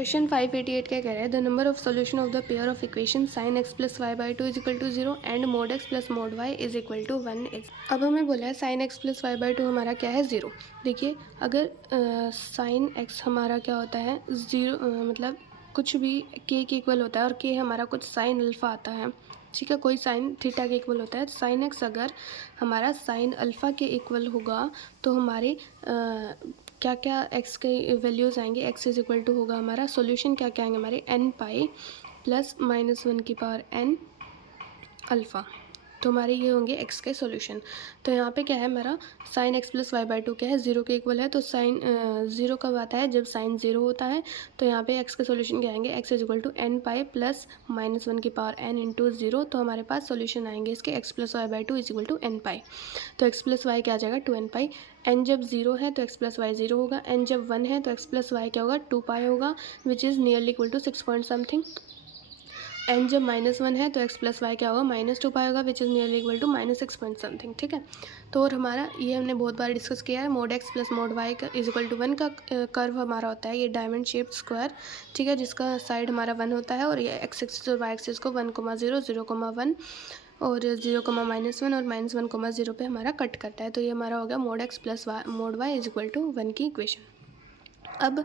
Question 588 क्या कह रहा है, the number of solution of the pair of equation sine x plus Y by two is equal to 0 and mod x plus mod y is equal to 1 इज। अब हमें बोला है sine x plus Y by two हमारा क्या है 0। देखिए अगर साइन एक्स हमारा क्या होता है 0, मतलब कुछ भी के इक्वल होता है और के हमारा कुछ साइन अल्फ़ा आता है, ठीक है, कोई साइन थीटा के इक्वल होता है। साइन एक्स अगर हमारा साइन अल्फ़ा के इक्वल होगा तो हमारे क्या क्या एक्स के वैल्यूज़ आएंगे। एक्स इज इक्वल टू होगा हमारा सॉल्यूशन क्या क्या आएंगे हमारे एन पाई प्लस -1 की पावर एन अल्फ़ा, तो हमारे ये होंगे एक्स के सॉल्यूशन। तो यहाँ पे क्या है हमारा sine x plus Y by two क्या है 0 के इक्वल है। तो साइन 0 कब आता है, जब साइन 0 होता है। तो यहाँ पे एक्स के सॉल्यूशन क्या आएंगे, x is equal to N pi plus -1 की पावर एन इंटू 0। तो हमारे पास सॉल्यूशन आएंगे इसके X plus Y by two is equal to N pi. तो एक्स प्लस वाई क्या आ जाएगा 2 एन पाई। एन जब 0 है तो एक्स प्लस वाई 0 होगा। एन जब 1 है तो एक्स प्लस वाई क्या होगा 2 पाई होगा, which is nearly equal to 6 point something. N जब -1 है तो एक्स प्लस वाई क्या होगा -2 पाई होगा, which is nearly equal to -6 point something, ठीक है। तो और हमारा ये हमने बहुत बार डिस्कस किया है, mod x plus mod y का इज इक्वल टू 1 का कर्व हमारा होता है ये डायमंड शेप्ड स्क्वायर, ठीक है, जिसका साइड हमारा 1 होता है और ये एक्स एक्सिस और वाई एक्सिस को 1,0 0,1 और 0,-1 और -1,0 पे हमारा कट करता है। तो ये हमारा हो गया mod x plus mod y is equal to 1 की इक्वेशन। अब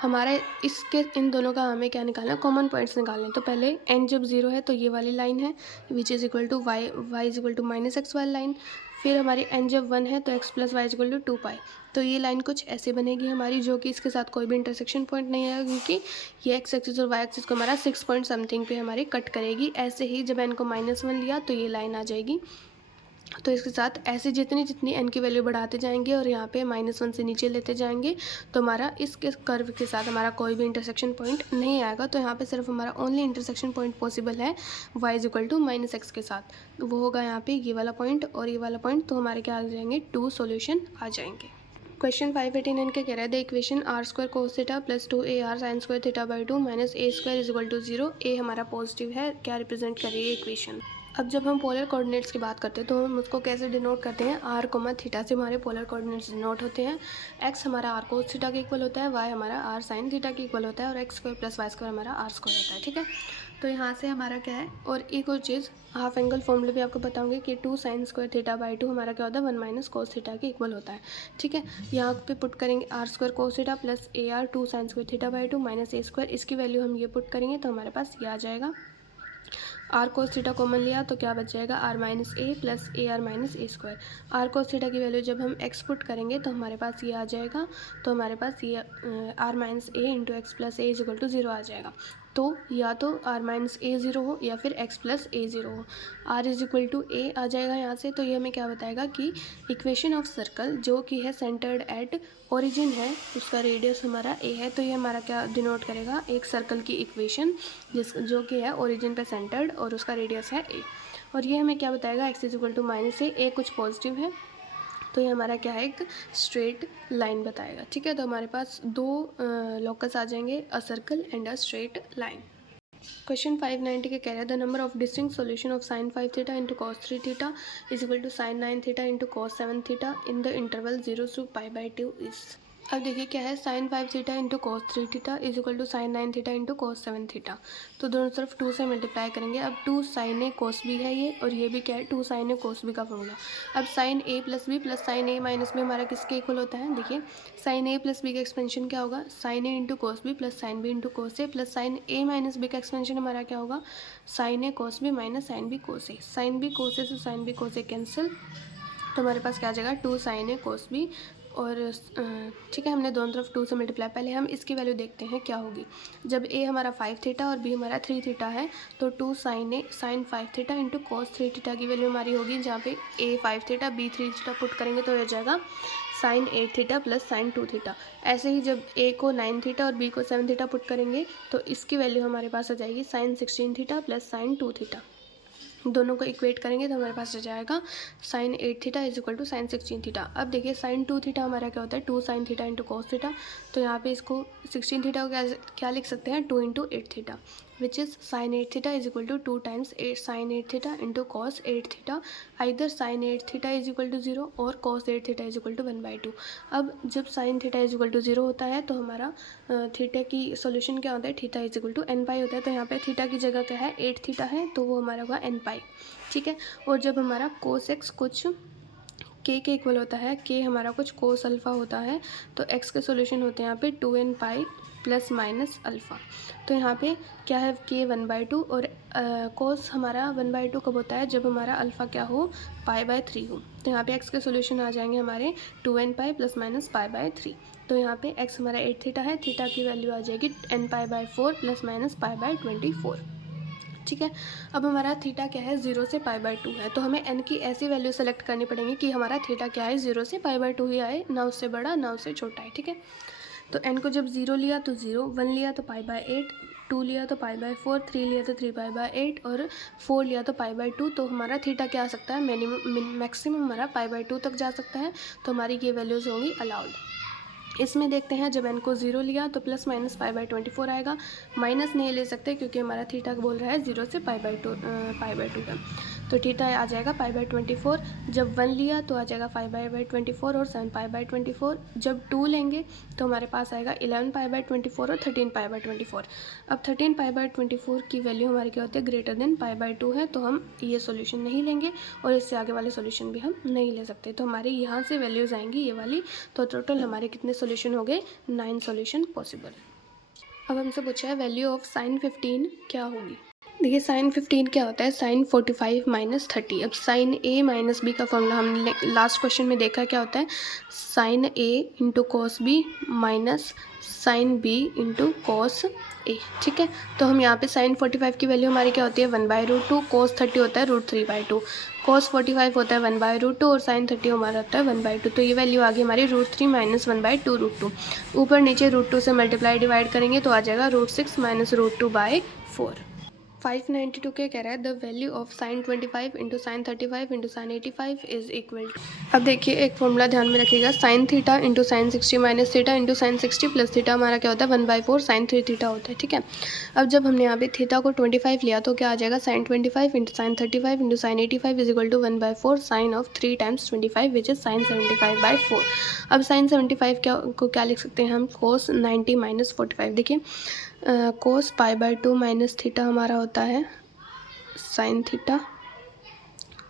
हमारे इसके इन दोनों का हमें क्या निकालना है, कॉमन पॉइंट्स निकालने हैं। तो पहले n जब 0 है तो ये वाली लाइन है which is equal to y is equal to -x वाली लाइन। फिर हमारी n जब 1 है तो x plus y is equal to 2 pi. तो ये लाइन कुछ ऐसे बनेगी हमारी, जो कि इसके साथ कोई भी इंटरसेक्शन पॉइंट नहीं आएगा, क्योंकि ये एक्स एक्सिस और वाई एक्सिस को हमारा 6 पॉइंट समथिंग पे हमारी कट करेगी। ऐसे ही जब n को -1 लिया तो ये लाइन आ जाएगी। तो इसके साथ ऐसे जितनी जितनी n की वैल्यू बढ़ाते जाएंगे और यहाँ पे -1 से नीचे लेते जाएंगे तो हमारा इसके कर्व के साथ हमारा कोई भी इंटरसेक्शन पॉइंट नहीं आएगा। तो यहाँ पे सिर्फ हमारा ओनली इंटरसेक्शन पॉइंट पॉसिबल है y is equal to -x के साथ, तो वो होगा यहाँ पे ये वाला पॉइंट और ये वाला पॉइंट। तो हमारे क्या आ जाएंगे 2 सॉल्यूशन आ जाएंगे। क्वेश्चन 589 के कह रहा है the equation r square cos theta plus 2ar sine square theta by 2 minus a square is equal to 0। A हमारा पॉजिटिव है, क्या रिप्रेजेंट कर रही है इक्वेशन। अब जब हम पोलर कोऑर्डिनेट्स की बात करते हैं तो हम उसको कैसे डिनोट करते हैं, आर कोमा थीटा से हमारे पोलर कोऑर्डिनेट्स डिनोट होते हैं। एक्स हमारा आर कोस थीटा के इक्वल होता है, वाई हमारा आर साइन थीटा के इक्वल होता है और x square plus y square हमारा आर स्क्वायर होता है, ठीक है। तो यहाँ से हमारा क्या है, और एक और चीज़ हाफ एंगल फॉर्मूले भी आपको बताऊंगी कि 2 साइन स्क्वायर थीटा बाई 2 हमारा क्या होता है 1 माइनस कोस थीटा के इक्वल होता है, ठीक है। यहाँ पे पुट करेंगे r square cos theta plus a r 2 sine square theta by 2 minus a square, इसकी वैल्यू हम ये पुट करेंगे तो हमारे पास ये आ जाएगा। आर कोस थीटा कॉमन लिया तो क्या बच जाएगा r minus a plus a r minus a square. R cos theta की वैल्यू जब हम एक्स पुट करेंगे तो हमारे पास ये आ जाएगा। तो हमारे पास ये r minus a into x plus a is equal to 0 आ जाएगा। तो या तो आर माइनस ए 0 हो या फिर एक्स प्लस ए 0 हो। आर इज इक्वल टू ए आ जाएगा यहाँ से। तो ये हमें क्या बताएगा कि इक्वेशन ऑफ सर्कल जो कि है सेंटर्ड एट ओरिजिन है, उसका रेडियस हमारा ए है। तो ये हमारा क्या डिनोट करेगा, एक सर्कल की इक्वेशन जो कि है ओरिजिन पे सेंटर्ड और उसका रेडियस है ए। और ये हमें क्या बताएगा X is equal to minus A कुछ पॉजिटिव है, तो ये हमारा क्या है एक स्ट्रेट लाइन बताएगा, ठीक है। तो हमारे पास दो लोकस आ जाएंगे, a circle and a straight line. Question 590 के कह रहा है the number of distinct solution of sine 5 theta into cos 3 theta is equal to sine 9 theta into cos 7 theta in the interval 0 to pi by 2 is. अब देखिए क्या है, sine 5 theta into cos 3 theta is equal to sine 9 theta into cos 7 theta. तो दोनों तरफ 2 से multiply करेंगे। अब 2 साइन ए कोस बी है ये, और ये भी क्या है 2 साइन ए कोस बी का फॉर्मूला। अब sine A plus B plus sine A minus B हमारा किसके इक्वल होता है, देखिए साइन ए प्लस बी का एक्सपेंशन क्या होगा, sine A into cos B plus sine B into cos A plus sine A minus B का expansion हमारा क्या होगा, sine A cos B minus sine B cos A. Sine B cos A से sign B cos ए cancel, तो हमारे पास क्या आ जाएगा 2 साइन ए कोस बी। और ठीक है, हमने दोनों तरफ 2 से मल्टीप्लाई, पहले हम इसकी वैल्यू देखते हैं क्या होगी। जब ए हमारा 5 थीटा और बी हमारा 3 थीटा है तो 2 sine A sine 5 theta into cos 3 theta की वैल्यू हमारी होगी, जहाँ पे A 5 theta B 3 theta put करेंगे तो हो जाएगा sine 8 theta plus sine 2 theta. ऐसे ही जब ए को 9 थीटा और बी को 7 थीटा पुट करेंगे तो इसकी वैल्यू हमारे पास आ जाएगी sine 16 theta plus sine 2 theta, दोनों को इक्वेट करेंगे तो हमारे पास आ जाएगा sine 8 theta is equal to sine 16 theta. अब देखिए साइन 2 थीटा हमारा क्या होता है 2 sign theta into cos theta. तो यहाँ पे इसको 16 थीटा को क्या लिख सकते हैं 2 into 8 theta which is sine 8 theta is equal to 2 times 8 sine 8 theta into cos 8 theta. Either sine 8 theta is equal to 0 और cos 8 theta is equal to 1/2। अब जब sine theta is equal to 0 होता है तो हमारा theta की solution क्या होता है theta is equal to n pi होता है। तो यहाँ पे थीटा की जगह क्या है 8 थीटा है तो वो हमारा होगा n पाई, ठीक है। और जब हमारा कोस एक्स कुछ के इक्वल होता है, के हमारा कुछ कोस अल्फ़ा होता है, तो एक्स के सॉल्यूशन होते हैं यहाँ पे 2n pi plus minus alpha. तो यहाँ पे क्या है के 1/2 और कोस हमारा 1/2 कब होता है जब हमारा अल्फ़ा क्या हो π/3 हो। तो यहाँ पे एक्स के सॉल्यूशन आ जाएंगे हमारे 2n पाई प्लस माइनस π/3। तो यहाँ पे एक्स हमारा 8 थीटा है, थीटा की वैल्यू आ जाएगी n π/4 प्लस माइनस π/24, ठीक है। अब हमारा थीटा क्या है 0 से π/2 है, तो हमें n की ऐसी वैल्यू सेलेक्ट करनी पड़ेगी कि हमारा थीटा क्या है 0 से π/2 ही आए, ना उससे बड़ा ना उससे छोटा है, ठीक है। तो n को जब 0 लिया तो 0, 1 लिया तो π/8, 2 लिया तो π/4, 3 लिया तो 3π/8 और 4 लिया तो π/2। तो हमारा थीटा क्या आ सकता है मैक्सिमम हमारा π/2 तक जा सकता है। तो हमारी ये वैल्यूज़ होंगी अलाउड। इसमें देखते हैं जब n को 0 लिया तो प्लस माइनस π/24 आएगा, माइनस नहीं ले सकते क्योंकि हमारा थीटा बोल रहा है 0 से π/2 का। तो थीटा आ जाएगा π/24। जब 1 लिया तो आ जाएगा 5/24 और 7π/24। जब 2 लेंगे तो हमारे पास आएगा 11π/24 और 13π/24। अब 13π/24 की वैल्यू हमारी क्या होती है ग्रेटर देन π/2 है, तो हम ये सोल्यूशन नहीं लेंगे और इससे आगे वाले सोल्यूशन भी हम नहीं ले सकते। तो हमारी यहाँ से वैल्यूज़ आएंगी ये वाली। तो टोटल हमारे कितने सोल्यूशन हो गए 9 सोल्यूशन पॉसिबल। अब हमसे पूछा है वैल्यू ऑफ साइन 15 क्या होगी। देखिए साइन 15 क्या होता है साइन 45 माइनस 30। अब साइन ए माइनस बी का फॉर्मूला हमने लास्ट क्वेश्चन में देखा क्या होता है sine A into cos B minus sine B into cos A, ठीक है। तो हम यहाँ पे साइन 45 की वैल्यू हमारी क्या होती है 1/√2, कॉस 30 होता है √3/2, कॉस 45 होता है 1/√2 और साइन 30 हमारा होता है 1/2। तो ये वैल्यू आ गई हमारी √3 माइनस 1/2√2। ऊपर नीचे √2 से मल्टीप्लाई डिवाइड करेंगे तो आ जाएगा √6 माइनस √2/4। 592 के कह रहा है the value of sine 25 into sine 35 into sine 85 is equal to. अब देखिए एक फॉर्मूला ध्यान में रखिएगा sine theta into sine 60 minus theta into sine 60 plus theta हमारा क्या होता है 1/4 साइन 3 थीटा होता है, ठीक है। अब जब हमने यहाँ पे थीटा को 25 लिया तो क्या आ जाएगा sine 25 into sine 35 into sine 85 is equal to 1/4 sine of 3 times 25 which is sine 75/4। अब साइन 75 क्या लिख सकते हैं हम कोस 90 माइनस 45। देखिए कोस π/2 माइनस थीटा हमारा होता है साइन थीटा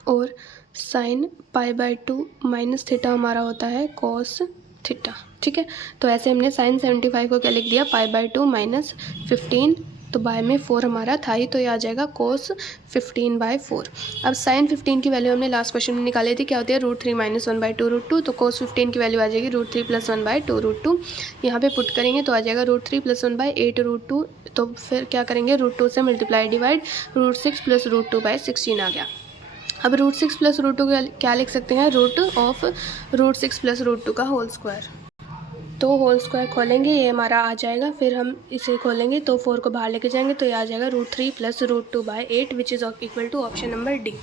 और साइन π/2 माइनस थीटा हमारा होता है कॉस थीटा, ठीक है। तो ऐसे हमने साइन 75 को क्या लिख दिया π/2 माइनस 15, तो बाय में 4 हमारा था ही, तो ये आ जाएगा कोस 15/4। अब साइन 15 की वैल्यू हमने लास्ट क्वेश्चन में निकाली थी क्या होती है √3 माइनस 1/2√2। तो कोस 15 की वैल्यू आ जाएगी √3 प्लस 1/2√2। यहाँ पे पुट करेंगे तो आ जाएगा √3 प्लस 1/8√2। तो फिर क्या करेंगे √2 से मल्टीप्लाई डिवाइड, √6 प्लस √2/16 आ गया। अब √6 प्लस √2 क्या लिख सकते हैं रूट ऑफ √6 प्लस √2 का होल स्क्वायर। तो होल स्क्वायर खोलेंगे ये हमारा आ जाएगा, फिर हम इसे खोलेंगे तो 4 को बाहर लेके जाएंगे तो ये आ जाएगा √3 plus √2/8 which is equal to option number D.